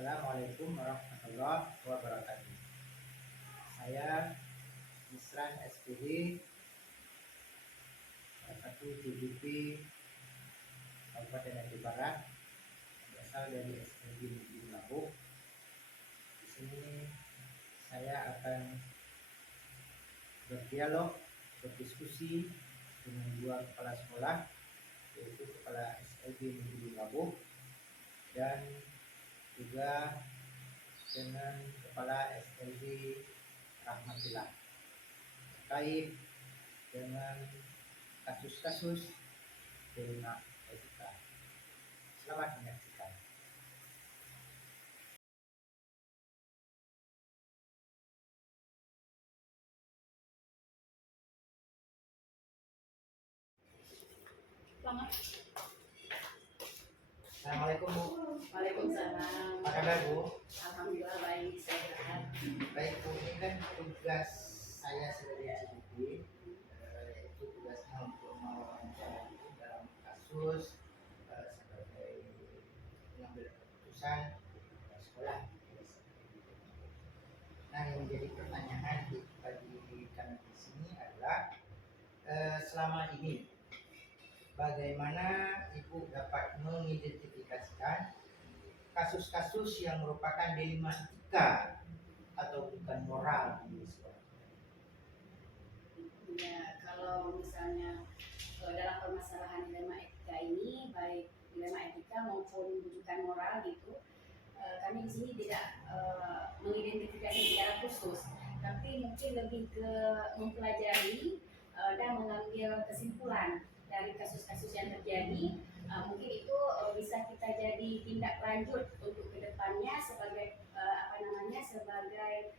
Assalamualaikum warahmatullahi wabarakatuh. Saya Misran SPD, satu TGP Kabupaten Aceh Barat, berasal dari SPD Negeri Labuh. Di sini saya akan berdialog, berdiskusi dengan dua kepala sekolah, yaitu Kepala SLB Negeri Labuh dan juga dengan Kepala SLB Rahmatillah terkait dengan kasus-kasus terima etika. Selamat menyaksikan. Assalamualaikum Bu. Waalaikumsalam. Apa kabar Bu? Alhamdulillah baik, sehat. Baik Bu, ini kan tugas saya sebagai CDP, yaitu tugasnya untuk mewawancara Ibu dalam kasus sebagai pengambil keputusan sekolah. Nah, yang menjadi pertanyaan bagi kami di sini adalah selama ini bagaimana Ibu dapat mengidentifikasikan kasus-kasus yang merupakan dilema etika atau bukan moral di sekolah? Ya, kalau misalnya dalam permasalahan dilema etika ini, baik dilema etika maupun rujukan moral gitu, kami di sini tidak mengidentifikasi secara khusus, tapi mungkin lebih ke mempelajari dan mengambil kesimpulan dari kasus-kasus yang terjadi. Mungkin itu bisa kita jadi tindak lanjut untuk kedepannya sebagai sebagai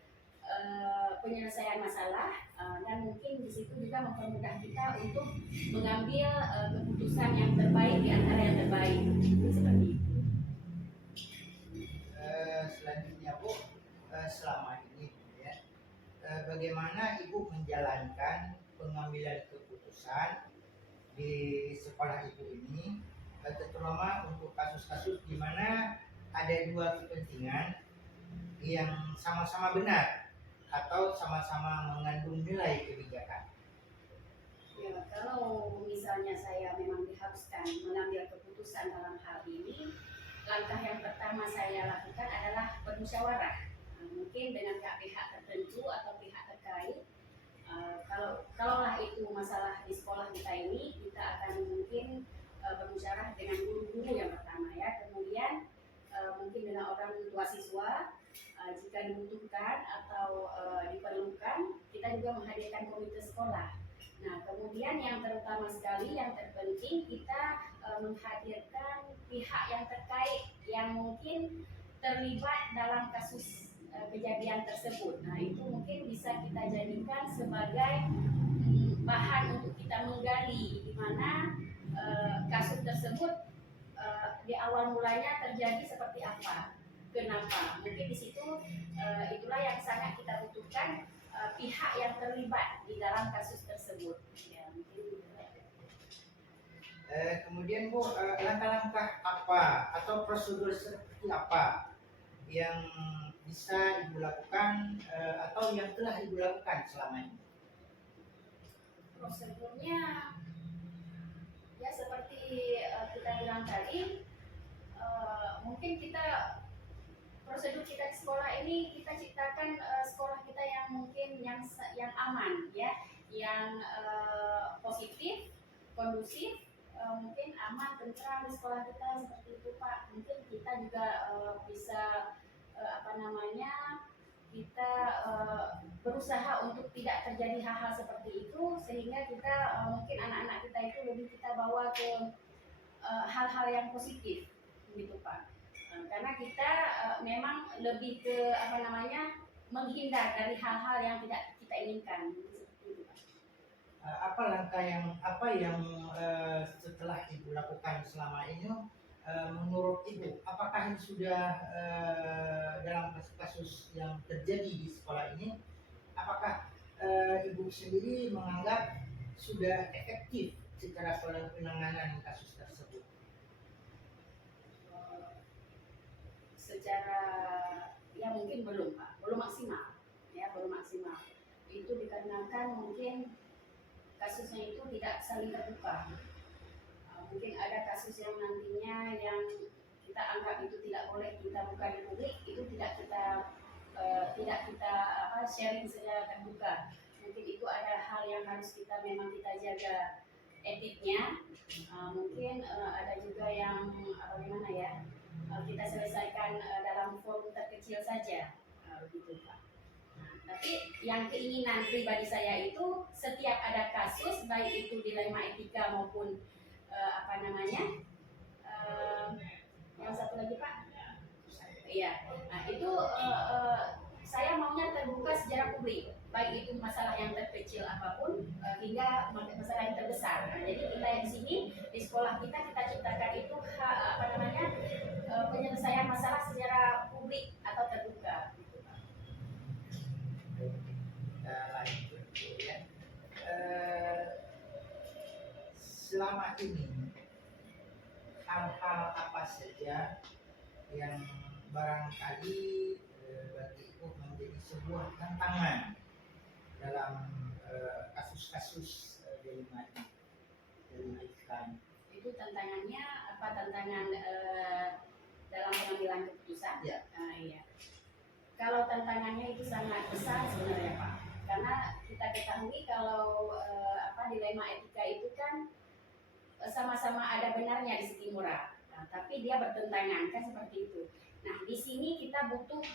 penyelesaian masalah, dan mungkin di situ juga mempermudah kita untuk mengambil keputusan yang terbaik di antara yang terbaik, seperti itu. Selanjutnya Bu, selama ini ya, bagaimana Ibu menjalankan pengambilan keputusan di sekolah Ibu ini, terutama untuk kasus-kasus di mana ada dua kepentingan yang sama-sama benar atau sama-sama mengandung nilai kebijakan? Ya, kalau misalnya saya memang diharuskan mengambil keputusan dalam hal ini, langkah yang pertama saya lakukan adalah bermusyawarah, mungkin dengan pihak tertentu atau pihak terkait. Kalaulah itu masalah di sekolah kita ini, kita akan mungkin bermusyawarah dengan guru-guru yang pertama ya, kemudian mungkin dengan orang tua siswa. Jika dibutuhkan atau diperlukan, kita juga menghadirkan komite sekolah. Nah, kemudian yang terutama sekali, yang terpenting, kita menghadirkan pihak yang terkait yang mungkin terlibat dalam kasus kejadian tersebut. Nah, itu mungkin bisa kita jadikan sebagai bahan untuk kita menggali di mana kasus tersebut di awal mulanya terjadi seperti apa, kenapa. Mungkin di situ itulah yang sangat kita butuhkan, pihak yang terlibat di dalam kasus tersebut. Ya, mungkin. Kemudian Bu, langkah-langkah apa atau prosedur seperti apa yang bisa Ibu lakukan atau yang telah Ibu lakukan selama ini? Prosedurnya ya seperti kita bilang tadi, mungkin prosedur kita di sekolah ini, kita ciptakan sekolah kita yang mungkin yang aman ya, yang positif, kondusif, mungkin aman, tentram di sekolah kita, seperti itu Pak. Mungkin kita juga bisa kita berusaha untuk tidak terjadi hal-hal seperti itu, sehingga kita mungkin anak-anak kita itu lebih kita bawa ke hal-hal yang positif gitu Pak. Karena kita memang lebih ke menghindar dari hal-hal yang tidak kita inginkan, seperti itu Pak. Apa yang setelah Ibu lakukan selama ini, menurut Ibu, apakah ini sudah dalam kasus-kasus yang terjadi di sekolah ini, apakah Ibu sendiri menganggap sudah efektif secara penanganan kasus tersebut? Secara kan mungkin kasusnya itu tidak saling terbuka. Mungkin ada kasus yang nantinya yang kita anggap itu tidak boleh kita buka di publik, itu tidak kita sharing secara terbuka. Mungkin itu ada hal yang harus kita memang kita jaga etiknya. Mungkin ada juga yang bagaimana ya, kita selesaikan dalam forum terkecil saja, begitu Pak. Tapi yang keinginan pribadi saya itu setiap ada kasus, baik itu dilema etika maupun yang satu lagi Pak, iya, nah itu saya maunya terbuka secara publik, baik itu masalah yang terkecil apapun hingga masalah yang terbesar. Nah, jadi kita yang di sini di sekolah kita ciptakan itu penyelesaian masalah secara publik atau terbuka. Kita lanjut ya. Selama ini hal-hal apa saja yang barangkali bagi Ibu menjadi sebuah tantangan dalam kasus-kasus delima ikan? Itu tantangannya apa? Tantangan dalam pengambilan keputusan? Ya. Iya. Kalau tantangannya itu sangat besar sebenarnya Pak, karena kita ketahui kalau dilema etika itu kan sama-sama ada benarnya di segi moral, tapi dia bertentangan kan seperti itu. Nah di sini kita butuh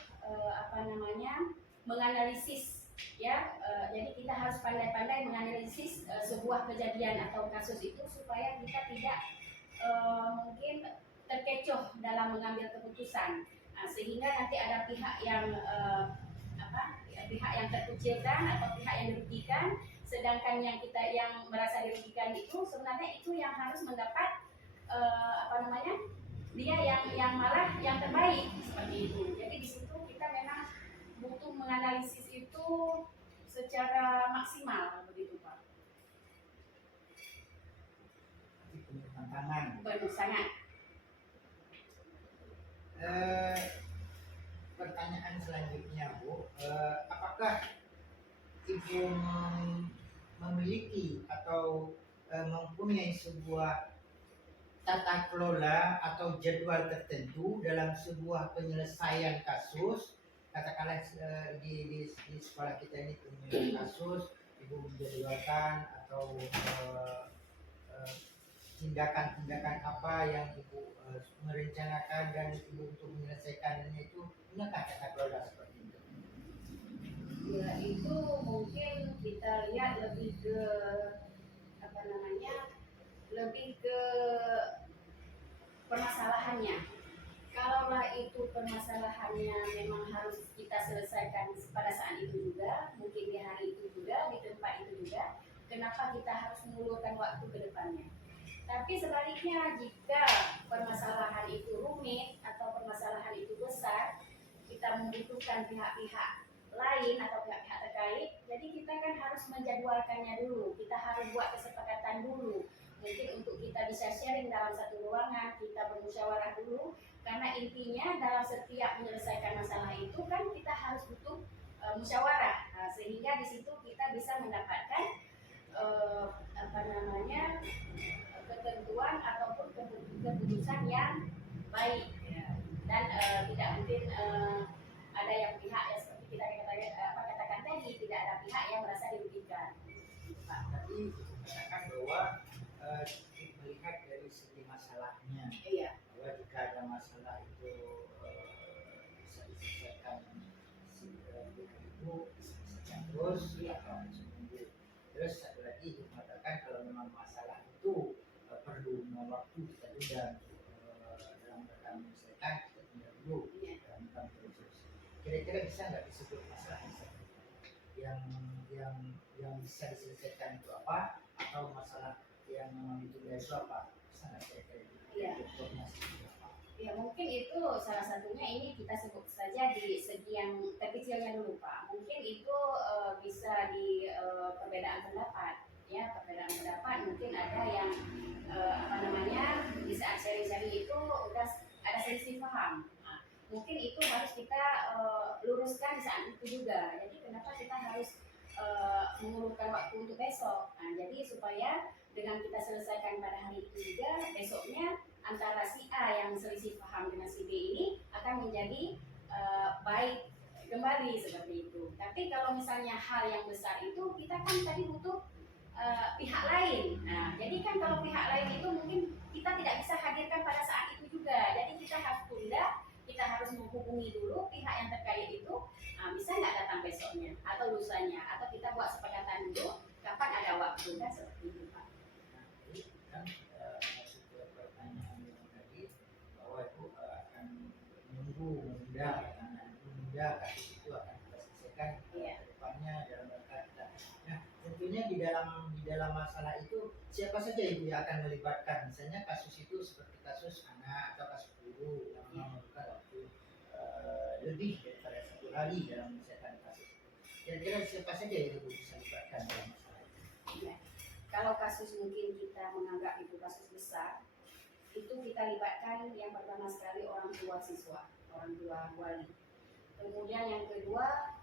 menganalisis ya, jadi kita harus pandai-pandai menganalisis sebuah kejadian atau kasus itu supaya kita tidak mungkin terkecoh dalam mengambil keputusan. Sehingga nanti ada pihak yang pihak yang terkucilkan atau pihak yang dirugikan, sedangkan yang merasa dirugikan itu sebenarnya itu yang harus mendapat dia yang malah yang terbaik seperti itu. Jadi di situ kita memang butuh menganalisis itu secara maksimal begitu Pak. Itu tantangan. Benar sangat. Pertanyaan selanjutnya Bu, apakah Ibu memiliki atau mempunyai sebuah tata kelola atau jadwal tertentu dalam sebuah penyelesaian kasus? Katakanlah di sekolah kita ini punya kasus, Ibu menjadwalkan atau tindakan-tindakan apa yang Ibu merencanakan dan Ibu untuk menyelesaikannya itu, punyakah tata kelola seperti itu? Ya itu mungkin kita lihat lebih ke permasalahannya. Kalaulah itu permasalahannya memang harus kita selesaikan pada saat itu juga, mungkin di hari itu juga, di tempat itu juga, kenapa kita harus mengulurkan waktu ke depannya? Tapi sebaliknya, jika permasalahan itu rumit atau permasalahan itu besar, kita membutuhkan pihak-pihak lain atau pihak-pihak terkait, jadi kita kan harus menjadwalkannya dulu, kita harus buat kesepakatan dulu. Mungkin untuk kita bisa sharing dalam satu ruangan, kita bermusyawarah dulu, karena intinya dalam setiap menyelesaikan masalah itu kan kita harus butuh musyawarah. Sehingga di situ kita bisa mendapatkan ketentuan ataupun keputusan yang baik ya. Dan tidak mungkin ada yang pihak yang seperti kita katakan tadi, tidak ada pihak yang merasa dirugikan. Tadi katakan bahwa melihat dari segi masalahnya, iya. bahwa jika ada masalah itu bisa diselesaikan itu terus atau seminggu. Terus satu lagi mengatakan kalau memang masalah itu perlu waktu kita tunda dalam rangka menyelesaikan, kita tunda dulu dalam rangka proses. Kira-kira bisa nggak disebut masalah yang bisa diselesaikan itu apa, atau masalah yang memang ditunda itu apa? Bisa nggak kira-kira Ya mungkin itu salah satunya ini kita sebut saja di segi yang terkecilnya dulu Pak. Mungkin itu bisa di perbedaan pendapat ya, perbedaan pendapat mungkin ada yang di saat sharing-sharing itu udah ada selisih paham. Nah, mungkin itu harus kita luruskan di saat itu juga. Jadi kenapa kita harus mengulurkan waktu untuk besok. Nah, jadi supaya dengan kita selesaikan pada hari itu juga, besoknya antara si A yang selisih paham dengan si B ini akan menjadi baik kembali seperti itu. Tapi kalau misalnya hal yang besar itu kita kan tadi butuh pihak lain. Nah, jadi kan kalau pihak lain itu mungkin kita tidak bisa hadirkan pada saat itu juga. Jadi kita harus tunda, kita harus menghubungi dulu pihak yang terkait itu, bisa nggak datang besoknya atau lusanya, atau kita buat sepakatan dulu kapan ada waktu, kan seperti itu Pak. Nah, ini kan masuk ke pertanyaan yang tadi bahwa itu akan menunda kasus itu akan kita selesaikan Iya. ke depannya dalam rangka kita. Nah, tentunya di dalam masalah itu siapa saja ibu yang akan melibatkan, misalnya kasus itu seperti kasus anak atau kasus guru yang memerlukan waktu lebih daripada 1 hari dalam menyelesaikan kasus itu. Kira-kira siapa saja yang ibu bisa libatkan dalam masalah itu? Iya. Kalau kasus mungkin kita menganggap itu kasus besar, itu kita libatkan yang pertama sekali orang tua siswa, orang tua wali. Kemudian yang kedua,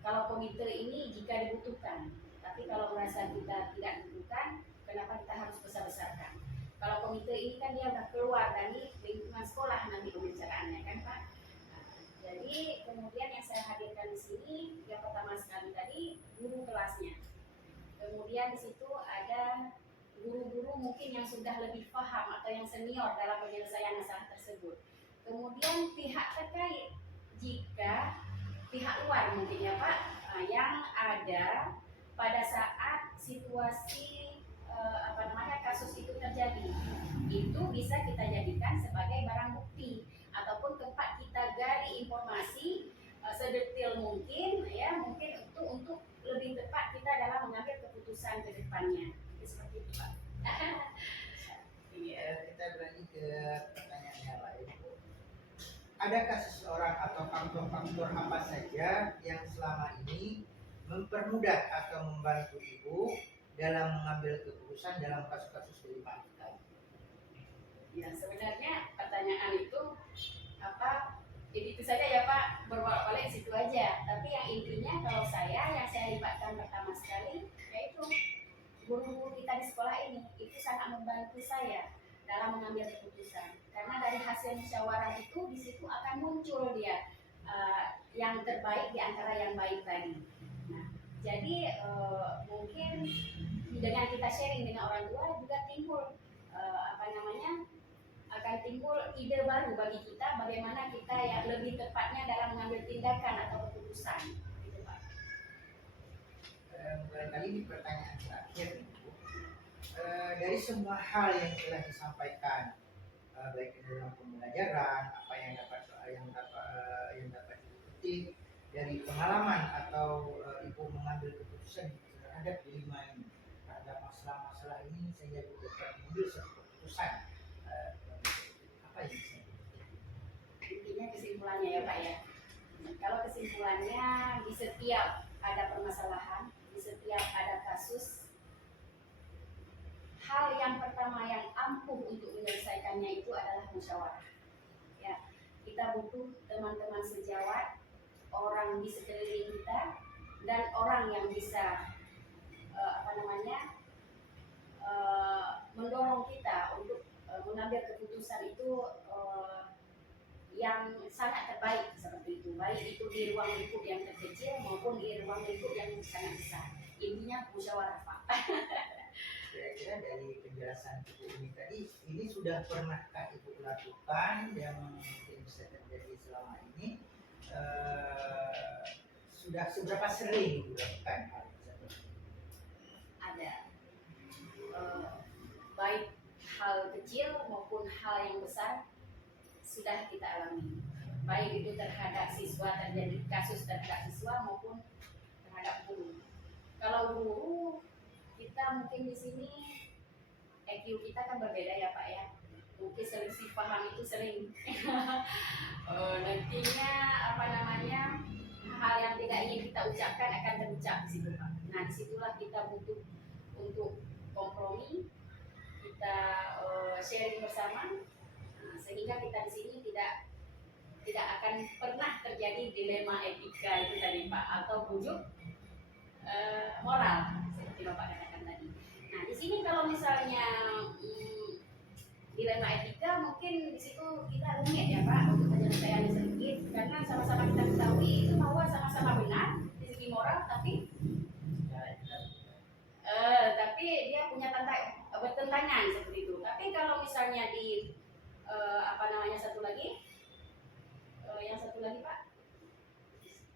kalau komite ini jika dibutuhkan, tapi kalau merasa kita tidak dibutuhkan, kenapa kita harus besar-besarkan? Kalau komite ini kan dia sudah keluar dari lingkungan sekolah nanti pembicaraannya kan Pak. Nah, jadi kemudian yang saya hadirkan di sini yang pertama sekali tadi guru kelasnya. Kemudian di situ ada guru-guru mungkin yang sudah lebih paham atau yang senior dalam penyelesaian masalah tersebut. Kemudian pihak terkait, jika pihak luar mungkin ya Pak, yang ada pada saat situasi kasus itu terjadi, itu bisa kita jadikan sebagai barang bukti ataupun tempat kita gali informasi sedetil mungkin ya, mungkin itu untuk lebih tepat kita dalam mengambil keputusan ke depannya. Seperti itu Pak. Iya, kita beralih ke pertanyaan yang lain. Adakah seseorang atau faktor-faktor apa saja yang selama ini mempermudah atau membantu ibu dalam mengambil keputusan dalam kasus-kasus kelima? Ya, sebenarnya pertanyaan itu apa? Jadi itu saja ya Pak, berbolak-balik situ aja. Tapi yang intinya kalau yang saya libatkan pertama sekali yaitu guru-guru kita di sekolah ini itu sangat membantu saya dalam mengambil keputusan. Karena dari hasil musyawarah itu di situ akan muncul dia yang terbaik di antara yang baik tadi. Nah, jadi mungkin dengan kita sharing dengan orang tua juga timbul akan timbul ide baru bagi kita bagaimana kita yang lebih tepatnya dalam mengambil tindakan atau keputusan. Gitu, Pak. Barangkali ini pertanyaan terakhir, Ibu. Dari semua hal yang telah disampaikan, baik di dalam pembelajaran, apa yang dapat dipetik dari pengalaman atau ibu mengambil keputusan terhadap dilema ini, terhadap masalah-masalah ini, sehingga ibu dapat mengambil satu keputusan. Apa yang bisa Intinya kesimpulannya ya Pak ya. Kalau kesimpulannya di setiap ada permasalahan, di setiap ada kasus, hal yang pertama yang ampuh untuk menyelesaikannya itu adalah musyawarah. Ya, kita butuh teman-teman sejawat, orang di sekeliling kita, dan orang yang bisa mendorong kita untuk mengambil keputusan itu yang sangat terbaik seperti itu, baik itu di ruang lingkup yang terkecil maupun di ruang lingkup yang sangat besar. Intinya musyawarah Pak. Kira-kira dari penjelasan ibu ini tadi, ini sudah pernahkah ibu lakukan yang mungkin bisa terjadi selama ini? Sudah seberapa sering ibu lakukan hal tersebut? Ada baik hal kecil maupun hal yang besar sudah kita alami, baik itu terhadap siswa, terjadi kasus terhadap siswa maupun terhadap guru. Kalau guru, kita mungkin di sini EQ kita kan berbeda ya Pak ya, mungkin selisih paham itu sering. Nantinya hal yang tidak ingin kita ucapkan akan terucap di situ Pak. Nah disitulah kita butuh untuk kompromi, kita sharing bersama. Sehingga kita di sini tidak akan pernah terjadi dilema etika itu tadi Pak, atau bujuk moral seperti Bapak katakan tadi. Nah, di sini kalau misalnya dilema etika mungkin di situ kita rumit ya Pak untuk penyelesaiannya sedikit karena sama-sama kita ketahui itu bahwa sama-sama benar di segi moral tapi dia punya bertentangan seperti itu. Tapi kalau misalnya di apa namanya satu lagi yang satu lagi Pak,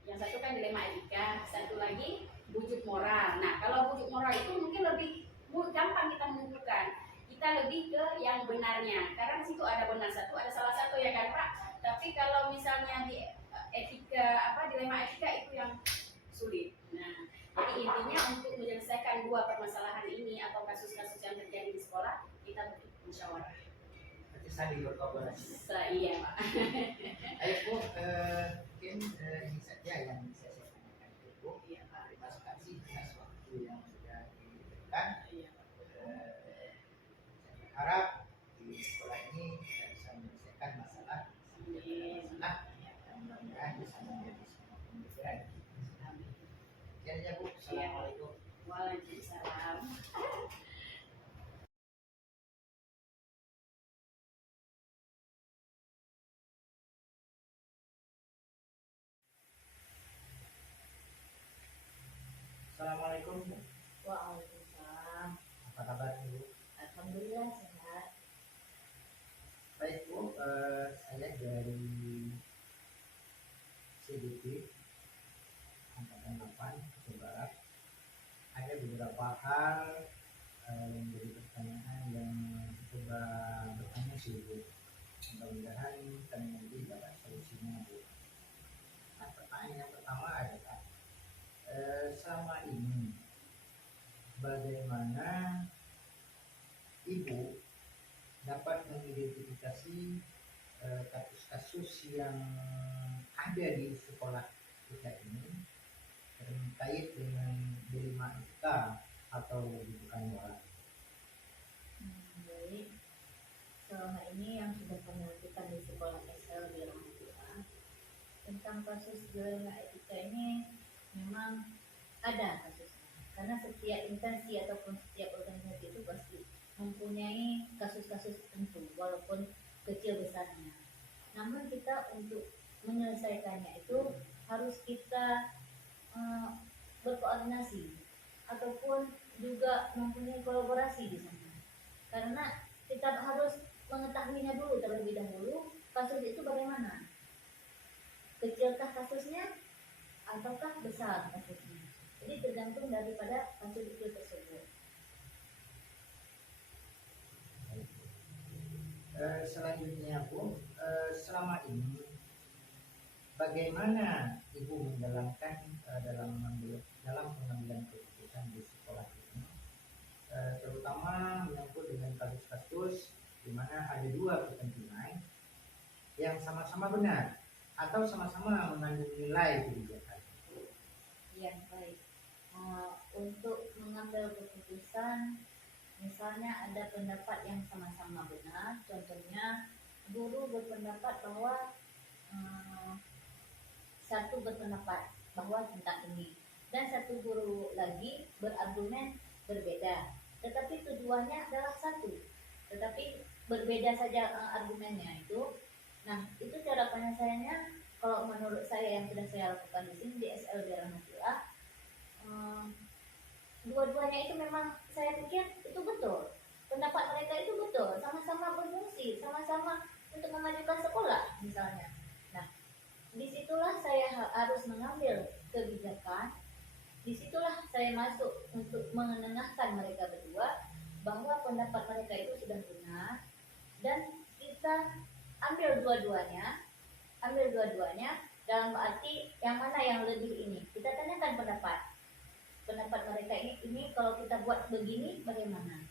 yang satu kan dilema etika, satu lagi bujuk moral. Nah kalau bujuk moral itu mungkin lebih gampang kita menentukan, kita lebih ke yang benarnya karena di situ ada benar satu, ada salah satu ya kan Pak. Tapi kalau misalnya di etika dilema etika itu yang sulit. Nah jadi intinya untuk menyelesaikan dua permasalahan ini atau kasus-kasus yang terjadi di sekolah kita butuh musyawarah. Berarti saling berkolaborasi. Iya Pak. Baik Bu, mungkin ini saja yang bisa saya tanyakan ke Bu. Iya Pak. Terima kasih atas waktu yang sudah diberikan. Iya Pak. Saya berharap di sekolah ini kita bisa menyelesaikan masalah yang mudah-mudahan bisa menjadi sebuah pembelajaran. Sekian saja Bu. Assalamualaikum. Waalaikumsalam. Assalamualaikum Bu. Waalaikumsalam. Apa kabar Bu? Alhamdulillah sehat. Baik Bu, saya dari CDP Angkatan 8 Jawa Barat. Ada beberapa hal yang menjadi pertanyaan yang coba bertanya sih Bu. Mudah-mudahan kami nanti dapat solusinya Bu. Nah, pertanyaan yang pertama adalah selama ini bagaimana Ibu dapat mengidentifikasi kasus-kasus yang ada di sekolah kita ini terkait dengan dilema etika atau bukan moral. Baik, selama ini yang sudah kami lakukan di sekolah SL di Rahmatullah tentang kasus dilema etika ini memang ada kasusnya. Karena setiap instansi ataupun setiap organisasi itu pasti mempunyai kasus-kasus tertentu walaupun kecil besarnya. Namun kita untuk menyelesaikannya itu harus kita berkoordinasi ataupun juga mempunyai kolaborasi di sana. Karena kita harus mengetahuinya dulu terlebih dahulu kasus itu bagaimana. Kecilkah kasusnya ataukah besar kasusnya. Jadi tergantung daripada kasus itu tersebut. Selanjutnya Bu, selama ini bagaimana Ibu menjalankan dalam pengambilan keputusan di sekolah ini, terutama menyangkut dengan kasus-kasus di mana ada dua kepentingan yang sama-sama benar atau sama-sama mengandung nilai kebijakan. Yang baik. Untuk mengambil keputusan, misalnya ada pendapat yang sama-sama benar, contohnya guru berpendapat bahwa satu berpendapat bahwa tentang ini dan satu guru lagi berargumen berbeda, tetapi tujuannya adalah satu, tetapi berbeda saja argumennya itu. Nah, itu cara penyelesaiannya kalau menurut saya yang sudah saya lakukan di sini di SLB Rahmatullah. Dua-duanya itu memang saya pikir itu betul, pendapat mereka itu betul, sama-sama berfungsi, sama-sama untuk memajukan sekolah misalnya. Nah, disitulah saya harus mengambil kebijakan, disitulah saya masuk untuk menenangkan mereka berdua bahwa pendapat mereka itu sudah benar dan kita ambil dua-duanya dalam arti yang mana yang lebih ini. Kita tanyakan pendapat mereka ini kalau kita buat begini bagaimana.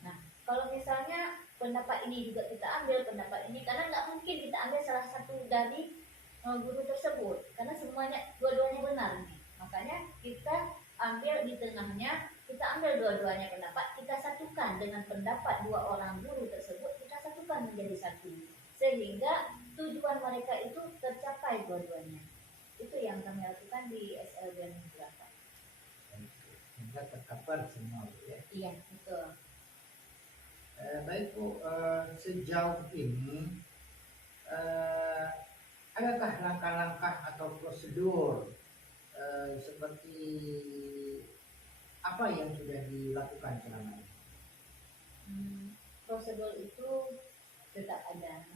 Nah, kalau misalnya pendapat ini juga kita ambil pendapat ini, karena nggak mungkin kita ambil salah satu dari guru tersebut karena semuanya dua-duanya benar nih. Makanya kita ambil di tengahnya, kita ambil dua-duanya pendapat, kita satukan dengan pendapat dua orang guru tersebut, kita satukan menjadi satu sehingga tujuan mereka itu tercapai dua-duanya. Itu yang kami lakukan di SLB Rahmatullah. sehingga tercover semua Bu, ya. Iya, betul. Baik Bu, sejauh ini eh, adakah langkah-langkah atau prosedur seperti apa yang sudah dilakukan selama ini? Prosedur itu tetap ada,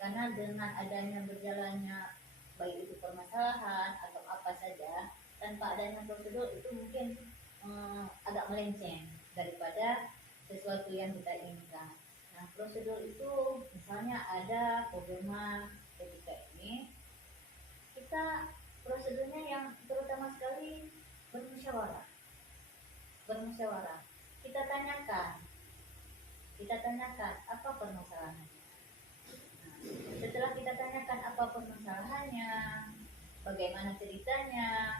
karena dengan adanya berjalannya baik itu permasalahan atau apa saja, tanpa adanya prosedur itu mungkin agak melenceng daripada sesuatu yang kita inginkan. Nah, prosedur itu misalnya ada problema ketika ini, kita prosedurnya yang terutama sekali bermusyawarah. Bermusyawarah. Kita tanyakan apa permasalahannya. Nah, setelah kita tanyakan apa permasalahannya, bagaimana ceritanya,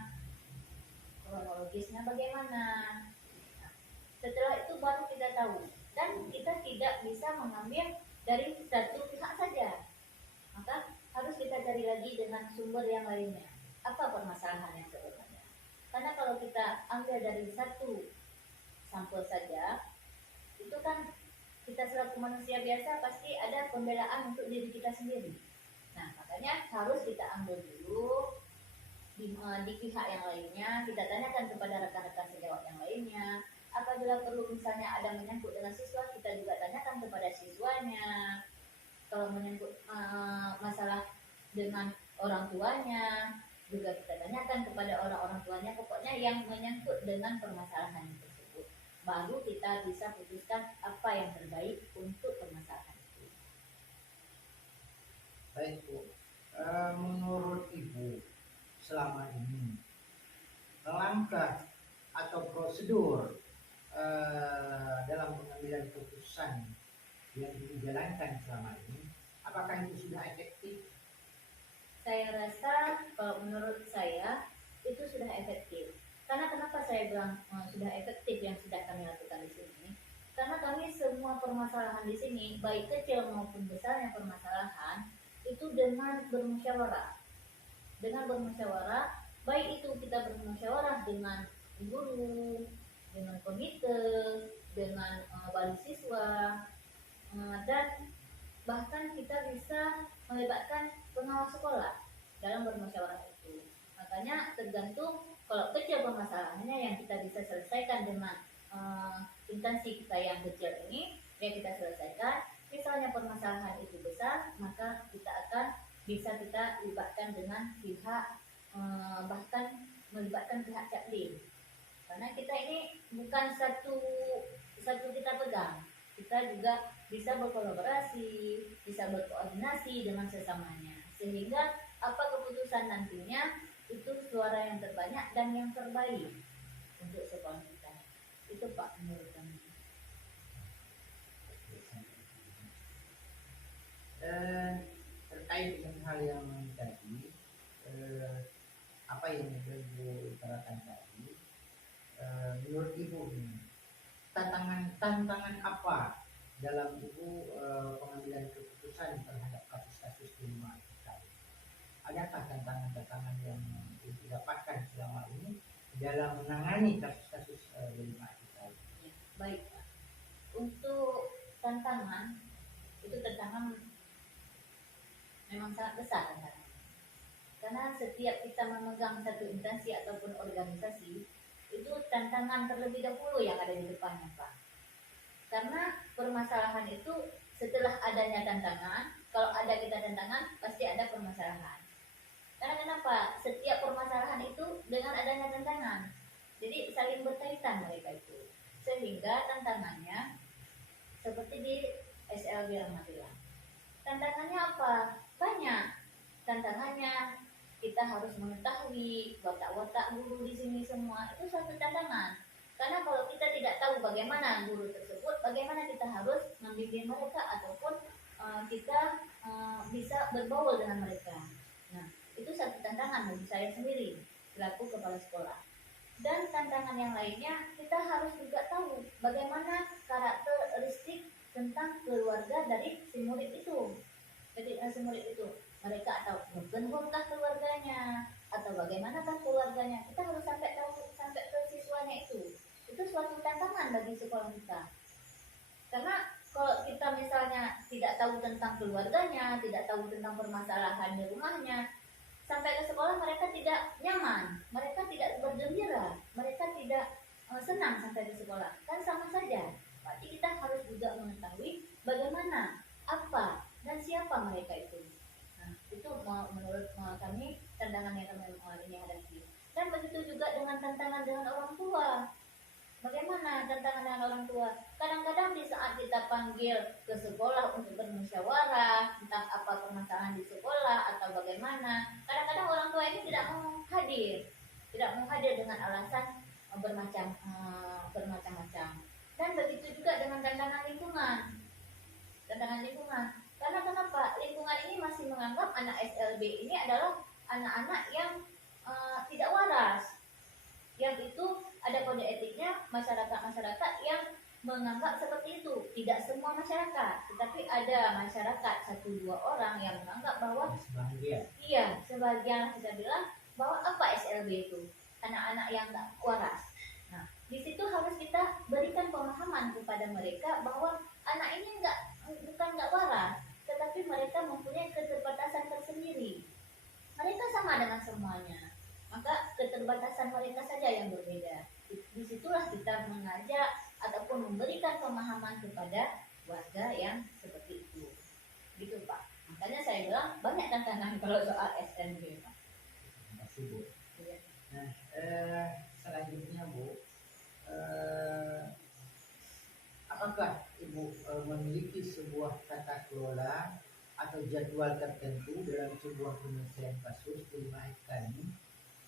kronologisnya bagaimana. Nah, setelah itu baru kita tahu, dan kita tidak bisa mengambil dari satu pihak saja, maka harus kita cari lagi dengan sumber yang lainnya. Apa permasalahan yang sebenarnya? Karena kalau kita ambil dari satu sampel saja, itu kan kita selaku manusia biasa pasti ada pembelaan untuk diri kita sendiri. Nah, makanya harus kita ambil dulu di pihak yang lainnya, kita tanyakan kepada rekan-rekan sejawat yang lainnya. Apabila perlu misalnya ada menyangkut dengan siswa, kita juga tanyakan kepada siswanya. Kalau menyangkut masalah dengan orang tuanya, juga kita tanyakan kepada orang-orang tuanya. Pokoknya yang menyangkut dengan permasalahan tersebut, baru kita bisa putuskan apa yang terbaik untuk permasalahan itu. Baik Bu, menurut Ibu selama ini langkah atau prosedur dalam pengambilan keputusan yang dijalankan selama ini, apakah itu sudah efektif? Saya rasa kalau menurut saya itu sudah efektif. Karena kenapa saya bilang sudah efektif yang sudah kami lakukan di sini? Karena kami semua permasalahan di sini, baik kecil maupun besarnya permasalahan, itu dengan bermusyawarah. Dengan bermusyawarah, baik itu kita bermusyawarah dengan guru, dengan komite, dengan wali siswa, dan bahkan kita bisa melibatkan pengawas sekolah dalam bermusyawarah itu. Makanya tergantung, kalau kecil permasalahannya yang kita bisa selesaikan dengan instansi kita yang kecil ini, ya kita selesaikan. Misalnya permasalahan itu besar, maka kita akan bisa kita libatkan dengan pihak, bahkan melibatkan pihak Caplim. Karena kita ini bukan satu kita pegang, kita juga bisa berkolaborasi, bisa berkoordinasi dengan sesamanya, sehingga apa keputusan nantinya itu suara yang terbanyak dan yang terbaik untuk sekolah kita. Itu Pak menurut kami. Terkait dengan hal yang tadi, apa yang Ibu utarakan tadi, menurut Ibu tantangan apa dalam Ibu pengambilan keputusan terhadap kasus-kasus kelima kita? Adakah tantangan-tantangan yang didapatkan selama ini dalam menangani kasus-kasus kelima kita? Ya, baik Pak. Untuk tantangan, itu tantangan memang sangat besar tantangan. Karena setiap kita memegang satu instansi ataupun organisasi, itu tantangan terlebih dahulu yang ada di depannya Pak. Karena permasalahan itu setelah adanya tantangan, kalau ada kita tantangan pasti ada permasalahan. Karena kenapa? Setiap permasalahan itu dengan adanya tantangan, jadi saling berkaitan mereka itu. Sehingga tantangannya seperti di SLB Ramadhan. Tantangannya apa? Banyak. Tantangannya kita harus mengetahui watak-watak guru di sini semua, itu satu tantangan. Karena kalau kita tidak tahu bagaimana guru tersebut, bagaimana kita harus membimbing mereka ataupun kita bisa berbaur dengan mereka. Nah, itu satu tantangan bagi saya sendiri selaku kepala sekolah. Dan tantangan yang lainnya, kita harus juga tahu bagaimana karakteristik tentang keluarga dari si murid itu. Jadi si murid itu, mereka atau bukankah keluarganya, atau bagaimanakah keluarganya, kita harus sampai tahu sampai ke siswanya itu bagi sekolah kita. Karena kalau kita misalnya tidak tahu tentang keluarganya, tidak tahu tentang permasalahan di rumahnya, sampai ke sekolah mereka tidak nyaman, mereka tidak bergembira, mereka tidak senang sampai ke sekolah. Kan sama saja. Berarti kita harus juga mengetahui bagaimana, apa, dan siapa mereka itu. Nah, itu menurut kami tantangan yang kami ini hadapi. Dan begitu juga dengan tantangan dengan orang tua. Bagaimana tantangan dengan orang tua? Kadang-kadang di saat kita panggil ke sekolah untuk bermusyawarah tentang apa permasalahan di sekolah atau bagaimana, kadang-kadang orang tua ini tidak mau hadir dengan alasan bermacam-macam. Dan begitu juga dengan tantangan lingkungan. Karena kenapa? Lingkungan ini masih menganggap anak SLB ini adalah anak-anak yang tidak waras. Yang itu ada kode etiknya masyarakat yang menganggap seperti itu. Tidak semua masyarakat, tetapi ada masyarakat 1-2 orang yang menganggap bahwa sebagian kita bilang bahwa apa SLB itu anak-anak yang nggak waras. Nah, di situ harus kita berikan pemahaman kepada mereka bahwa anak ini bukan nggak waras, tetapi mereka mempunyai keterbatasan tersendiri. Mereka sama dengan semuanya. Maka keterbatasan mereka saja yang berbeda. Disitulah kita mengajak ataupun memberikan pemahaman kepada warga yang seperti itu. Gitu Pak. Makanya saya bilang banyak tantangan kalau soal SNB Pak. Terima kasih Bu. Ya. Nah, selanjutnya Bu, apakah Ibu memiliki sebuah tata kelola atau jadwal tertentu dalam sebuah penyelesaian kasus 5 ini?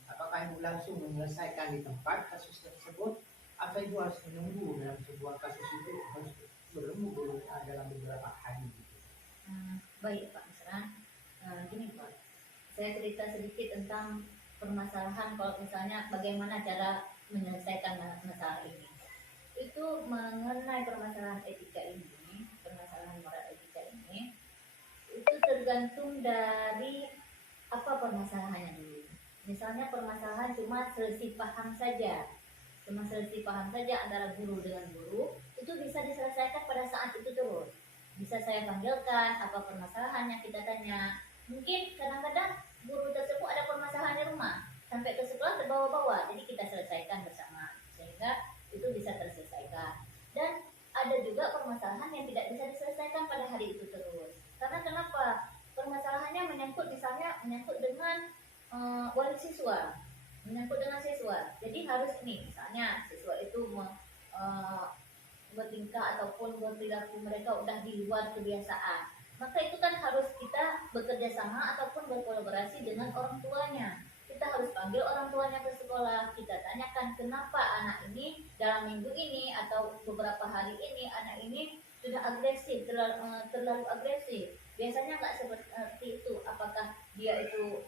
Apakah Ibu langsung menyelesaikan di tempat kasus tersebut atau Ibu harus menunggu dalam sebuah kasus itu harus bertemu dalam beberapa hari gitu? Baik Pak Mesra. Gini Pak, saya cerita sedikit tentang permasalahan kalau misalnya bagaimana cara menyelesaikan masalah ini. Itu mengenai permasalahan etika ini, permasalahan moral etika ini, itu tergantung dari apa permasalahannya dulu. Misalnya permasalahan cuma selisih paham saja antara guru dengan guru, itu bisa diselesaikan pada saat itu terus. Bisa saya panggilkan apa permasalahannya, kita tanya. Mungkin kadang-kadang guru tersebut ada permasalahan di rumah, sampai ke sekolah terbawa-bawa, jadi kita selesaikan bersama sehingga itu bisa terselesaikan. Dan ada juga permasalahan yang tidak bisa diselesaikan pada hari itu terus. Karena kenapa? Permasalahannya menyangkut dengan wali siswa, menyangkut dengan siswa. Jadi harus misalnya siswa itu bertingkah ataupun berperilaku mereka udah di luar kebiasaan, maka itu kan harus kita bekerja sama ataupun berkolaborasi dengan orang tuanya. Kita harus panggil orang tuanya ke sekolah, kita tanyakan kenapa anak ini dalam minggu ini atau beberapa hari ini anak ini sudah agresif, terlalu agresif. Biasanya nggak seperti itu. Apakah dia itu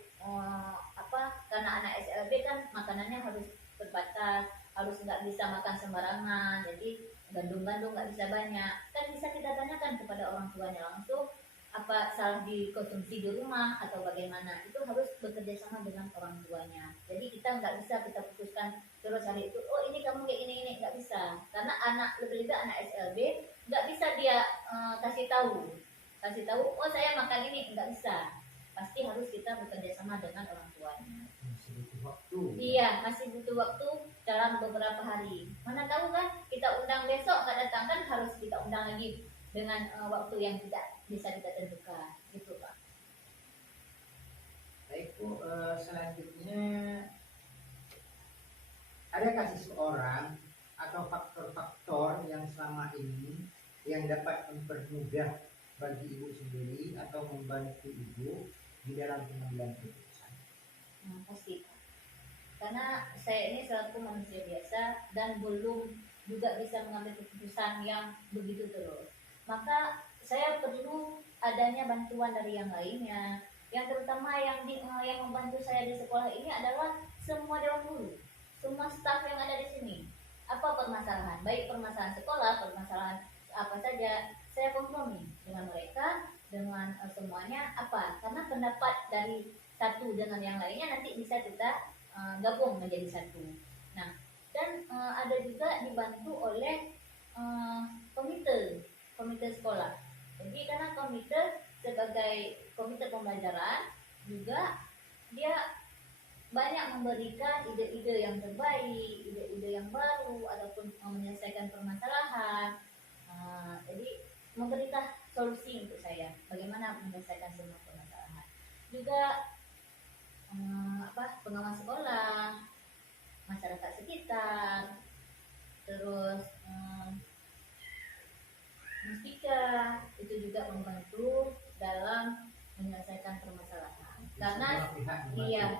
karena anak SLB kan makanannya harus terbatas, harus nggak bisa makan sembarangan, jadi gandum-gandum nggak bisa banyak. Kan bisa kita tanyakan kepada orang tuanya langsung, apa salah dikonsumsi di rumah atau bagaimana. Itu harus bekerja sama dengan orang tuanya. Jadi kita nggak bisa kita putuskan terus hari itu, oh ini kamu kayak ini nggak bisa. Karena lebih-lebih anak SLB nggak bisa dia kasih tahu, oh saya makan ini, nggak bisa. Pasti harus kita bekerja sama dengan orang tuanya. Masih butuh waktu. Iya, masih butuh waktu dalam beberapa hari. Mana tahu kan kita undang besok nggak datang, kan harus kita undang lagi dengan waktu yang tidak bisa kita tentukan, gitu Pak. Baik Bu, selanjutnya adakah seseorang atau faktor-faktor yang selama ini yang dapat mempermudah bagi Ibu sendiri atau membantu Ibu di dalam pengambilan keputusan? Pasti Pak. Karena saya ini selaku manusia biasa dan belum juga bisa mengambil keputusan yang begitu terus. Maka saya perlu adanya bantuan dari yang lainnya. Yang terutama yang membantu saya di sekolah ini adalah semua dewan guru, semua staf yang ada di sini. Apa permasalahan, baik permasalahan sekolah, permasalahan apa saja, saya kompromi dengan mereka, dengan semuanya apa, karena pendapat dari satu dengan yang lainnya nanti bisa kita gabung menjadi satu. Nah, Dan ada juga dibantu oleh komite sekolah. Jadi karena komite sebagai komite pembelajaran juga dia banyak memberikan ide-ide yang terbaik, ide-ide yang baru ataupun menyelesaikan permasalahan. Jadi memberikan solusi untuk saya bagaimana menyelesaikan semua permasalahan. Juga pengawas sekolah, masyarakat sekitar, terus mustika itu juga membantu dalam menyelesaikan permasalahan. Karena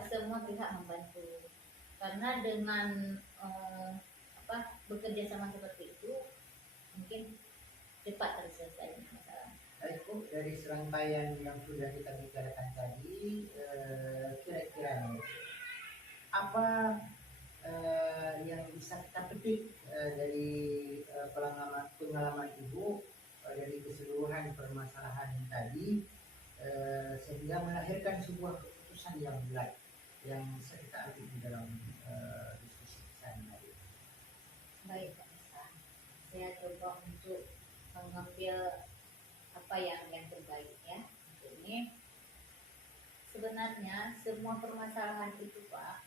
semua pihak membantu. Karena dengan bekerja sama seperti itu mungkin cepat terselesai masalah. Baik Bu, dari serangkaian yang sudah kita bicarakan tadi, kira-kira apa yang bisa kita petik dari pengalaman Ibu dari keseluruhan permasalahan tadi, sehingga melahirkan sebuah keputusan yang bulat yang bisa kita ambil di dalam diskusi kita hari. Baik Pak Hasan, saya coba untuk mengambil apa yang terbaik ya. Untuk ini sebenarnya semua permasalahan itu Pak,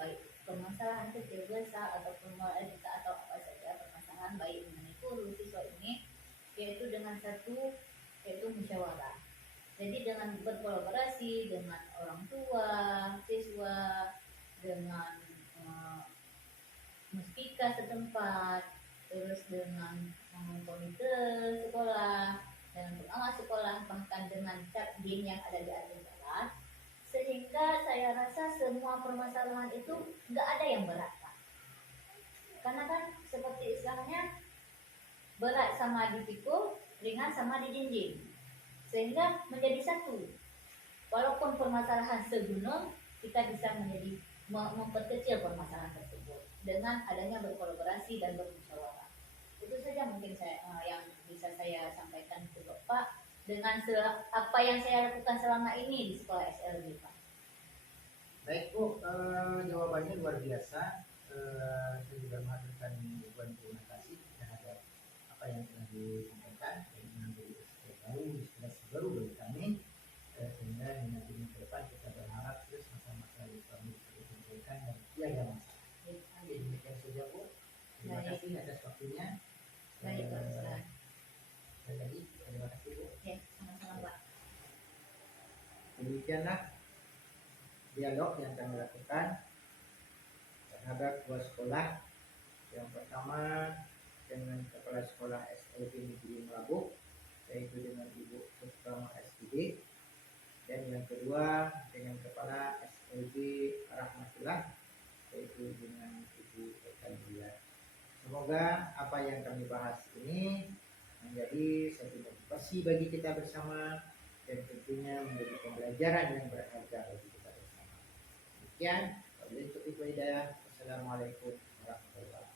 baik permasalahan kecil besar ataupun atau apa saja permasalahan baik mengenai guru siswa ini, yaitu dengan satu yaitu musyawarah. Jadi dengan berkolaborasi dengan orang tua, siswa, dengan muspika setempat, terus dengan komite sekolah, dengan pengawas sekolah, bahkan dengan Capdin yang ada di Aceh Barat, sehingga saya rasa semua permasalahan itu nggak ada yang berat Pak. Karena kan seperti istilahnya berat sama dipikul, ringan sama dijinjing, sehingga menjadi satu. Walaupun permasalahan segunung, kita bisa menjadi memperkecil permasalahan tersebut dengan adanya berkolaborasi dan bermusyawarah. Itu saja mungkin yang bisa saya sampaikan ke Bapak dengan apa yang saya lakukan selama ini di sekolah SLB Pak. Baik Bu, jawabannya luar biasa. Saya juga mengaturkan ribuan terima kasih terhadap apa yang telah disampaikan dan menjadi inspirasi baru bagi kami, sehingga nanti ke depan kita berharap terus masa-masa kami bisa disampaikan dan tiada masalah. Jadi demikian saja Bu. Terima kasih atas waktunya. Baik Pak Ustaz. Sekali lagi terima kasih Bu. Ya, sama-sama Pak. Demikianlah dialog yang kami lakukan terhadap dua sekolah. Yang pertama dengan Kepala Sekolah SLB Negeri Melabuh, yaitu dengan Ibu Puspama SPD, dan yang kedua dengan Kepala SLB Rahmatullah, yaitu dengan Ibu Eka Julia. Semoga apa yang kami bahas ini menjadi satu motivasi bagi kita bersama dan tentunya menjadi pembelajaran yang berharga bagi kita bersama. Demikian, wabillahi taufiq wal hidayah. Wassalamualaikum warahmatullahi wabarakatuh.